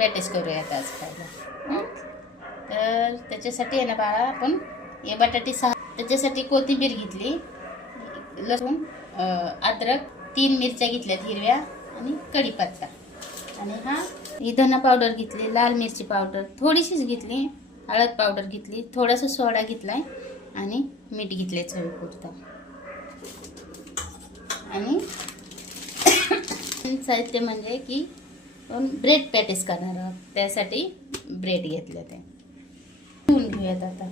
Patties करूयात आज खायला. तर त्याच्यासाठी आहे ना बाळा आपण हे बटाटे सहा त्याच्यासाठी कोथिंबीर घेतली लसूण अद्रक तीन मिरच्या घेतल्यात हिरव्या आणि कढीपत्ता. आणि हा ही धना पावडर घेतली लाल मिरची पावडर थोडीशीच घेतली हळद पावडर घेतली थोडासा सोडा घेतलाय आणि मीठ घेतले चवीपुरता. आणि साहित्य म्हणजे की ब्रेड पॅटीस करणार आहोत. त्यासाठी ब्रेड घेतले ते. घेऊन घेऊयात आता.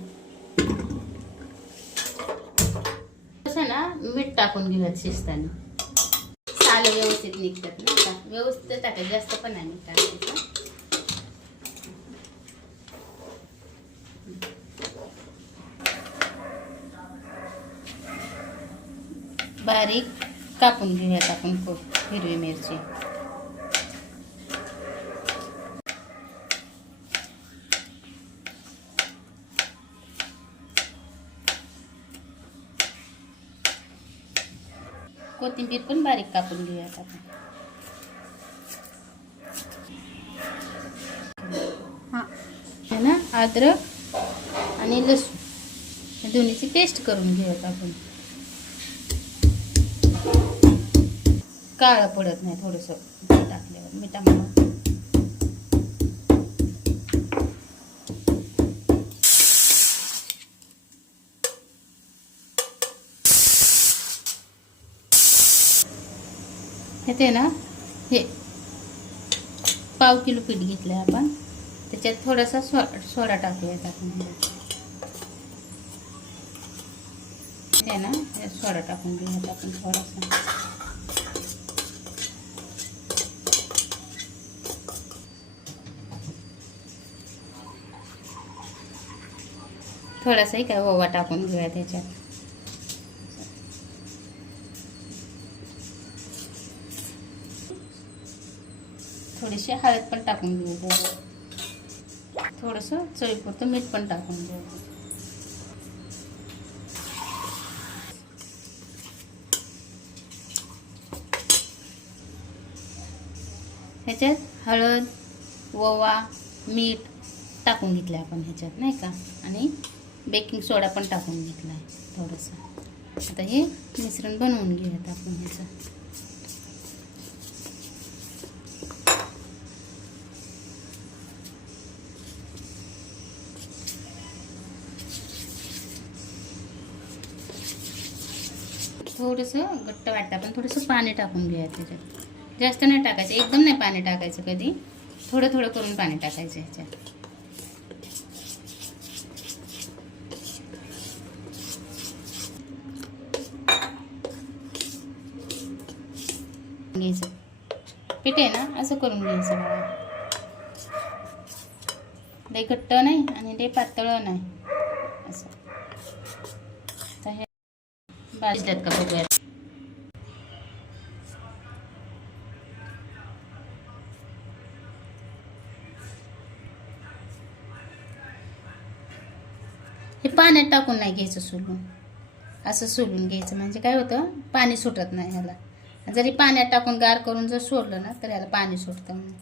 कसं ना मीठ टाकून घेऊयात शिजताना. साल व्यवस्थित निघतात ना आता. व्यवस्थित टाकायचं जास्त पण नाही मीठ टाकायचं. बारीक कापून घेऊयात आपण खूप हिरवी मिरची. कोथिंबीर पण बारीक कापून घेऊयात आपण. हां है ना अद्रक आणि लसूण या दोन्हीची पेस्ट करून घेऊयात आपण. काळं पडत नाही थोडंसं टाकल्यावर मिठामुळं हे ते ना हे पाव किलो पीठ घेतलं आहे आपण. त्याच्यात थोडासा सो सोडा टाकूयात आपण म्हणजे. हे ना सोडा टाकून घेऊयात आपण थोडासा. थोडासाही काय ओवा टाकून घेऊया त्याच्यात थोडीशी हळद पण टाकून देऊ त्याच्यात. थोडंसं चवीपुरतं मीठ पण टाकून देऊ ह्याच्यात हळद ओवा मीठ टाकून घेतलं आपण ह्याच्यात नाही का? आणि बेकिंग सोडा पण टाकून घेतला आहे थोडंसं. आता हे मिश्रण बनवून घेऊयात आपण ह्याचं. थोडंसं घट्ट वाटतं. आपण थोडंसं पाणी टाकून घ्यायचं त्याच्यात. जास्त नाही टाकायचं. एकदम नाही पाणी टाकायचं कधी. थोडं थोडं करून पाणी टाकायचं ह्याच्यात. घ्यायचं. पीठ आहे ना? असं करून घ्यायचं बघा. लई घट्ट नाही आणि लई पातळ नाही असं आता हे भाजल्यात का बघूया हे पाण्यात टाकून नाही घ्यायचं सोलून. असं सोलून घ्यायचं म्हणजे काय होतं? पाणी सुटत नाही ह्याला. जरी पाण्यात टाकून गार करून जर सोडलं ना तर ह्याला पाणी सुटतं म्हणून.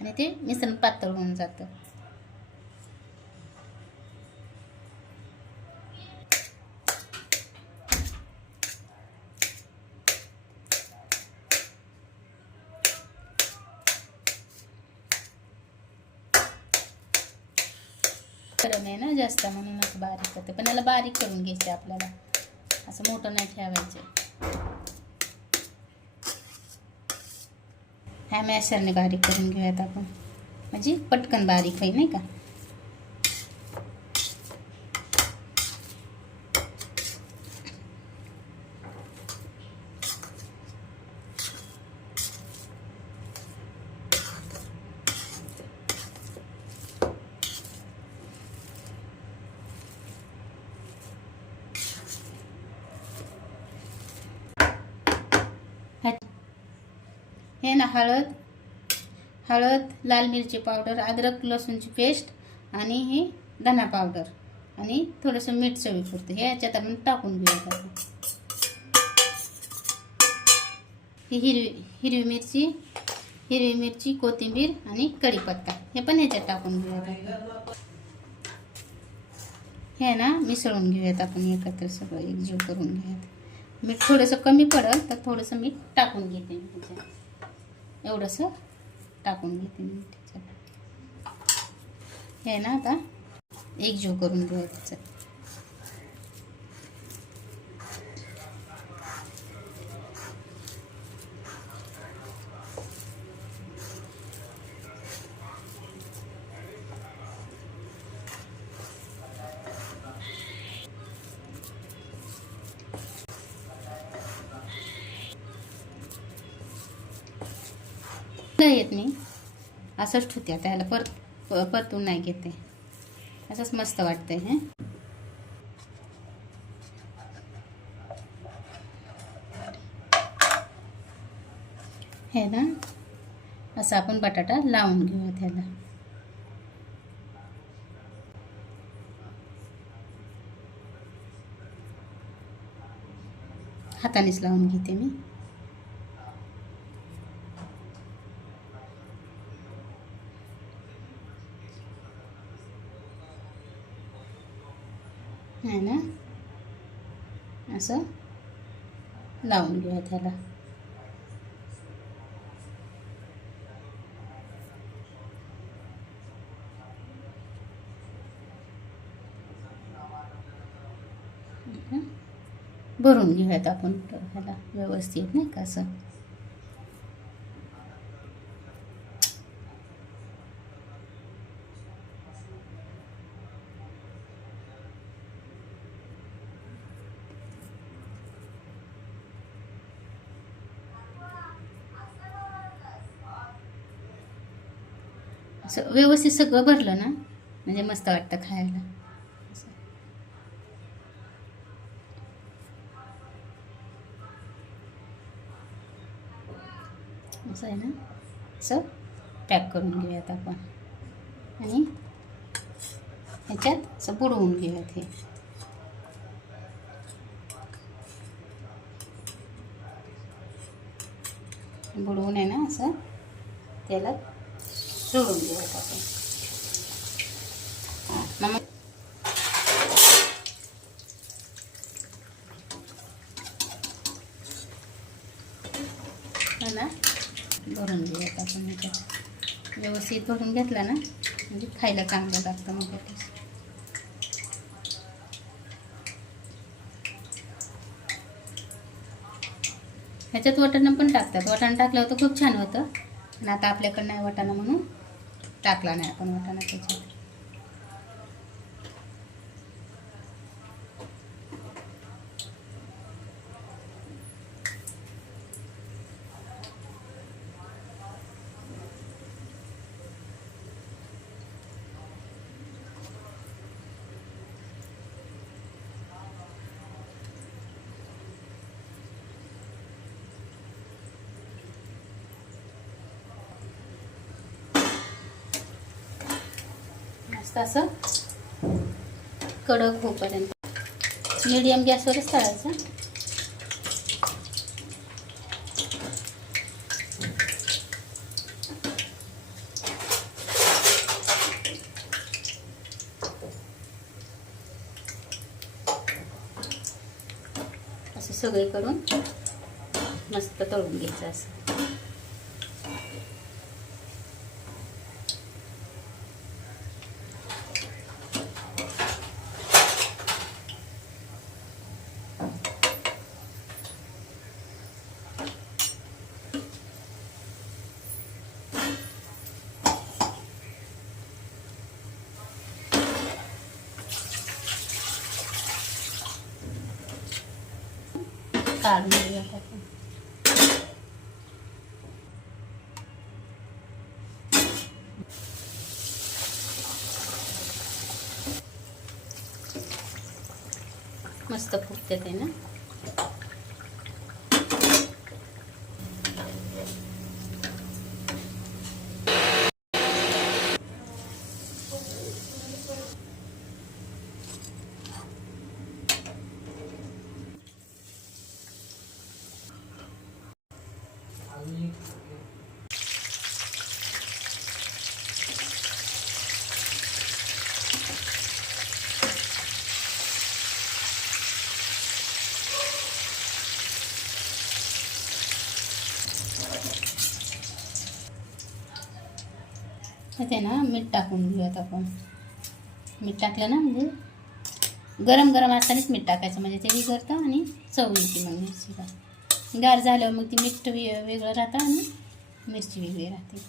आणि ते मिश्रण पातळ होऊन जातं. गरम आहे ना जास्त म्हणून असं बारीक करते. पण याला बारीक करून घ्यायचे आपल्याला. असं मोठं नाही ठेवायचं. ह्या मॅशरने बारीक करून घेऊयात आपण. म्हणजे पटकन बारीक होईल नाही का? हे ना हळद हळद लाल मिरची पावडर अद्रक लसूणची पेस्ट आणि हे धना पावडर आणि थोडंसं मीठ चवीपुरतं. हे याच्यात आपण टाकून घेऊयात ही हिरवी हिरवी मिरची हिरवी मिरची कोथिंबीर आणि कढीपत्ता. हे पण ह्याच्यात टाकून घेऊयात हे ना मिसळून घेऊयात आपण एकत्र सगळं एकजीव करून घेऊयात. मीठ थोडंसं कमी पडेल तर थोडंसं मीठ टाकून घेते मी त्याच्यात एवढंसं टाकून घेते मी त्याच्यात. हे ना आता? एकजीव करून येत मी असंच ठुत्या त्याला परत परतून नाही घेते असंच मस्त वाटतंय हे. हे ना असं आपण बटाटा लावून घेऊया त्याला. हातानेच लावून घेते मी आहे ना असं लावून घ्या त्याला. भरून घेऊयात आपण ह्याला व्यवस्थित नाही का असं? असं व्यवस्थित सगळं भरलं ना? म्हणजे मस्त वाटतं खायला. असं. असं आहे ना? असं पॅक करून घेऊयात आपण. आणि ह्याच्यात असं बुडवून घेऊयात हे. बुडवून आहे ना असं? त्याला सोडून घेऊयात आपण मग हो ना भरून घेऊयात आपण व्यवस्थित भरून घेतला ना? म्हणजे खायला चांगलं लागतं मग ह्याच्यात वाटाणा पण टाकतात. वाटाणा टाकल्यावर तर खूप छान होतं. आणि आता आपल्याकडं नाही वाटाणा म्हणून. टाकला नाही आपण वाटाणा त्याच्यात मस्त असं कडक होईपर्यंत. मिडियम गॅसवरच तळायचं. असं सगळे करून मस्त तळून घ्यायचं असं. काढून मस्त फुगते ते ना? इथे ना मीठ टाकून घेऊयात आपण. मीठ टाकलं ना म्हणजे गरम गरम असतानाच मीठ टाकायचं. म्हणजे ते विघरतं आणि चव येते मग मिरचीला गार झाल्यावर मग ती मीठ वे वेगळं राहतं आणि मिरची वेगळी राहते.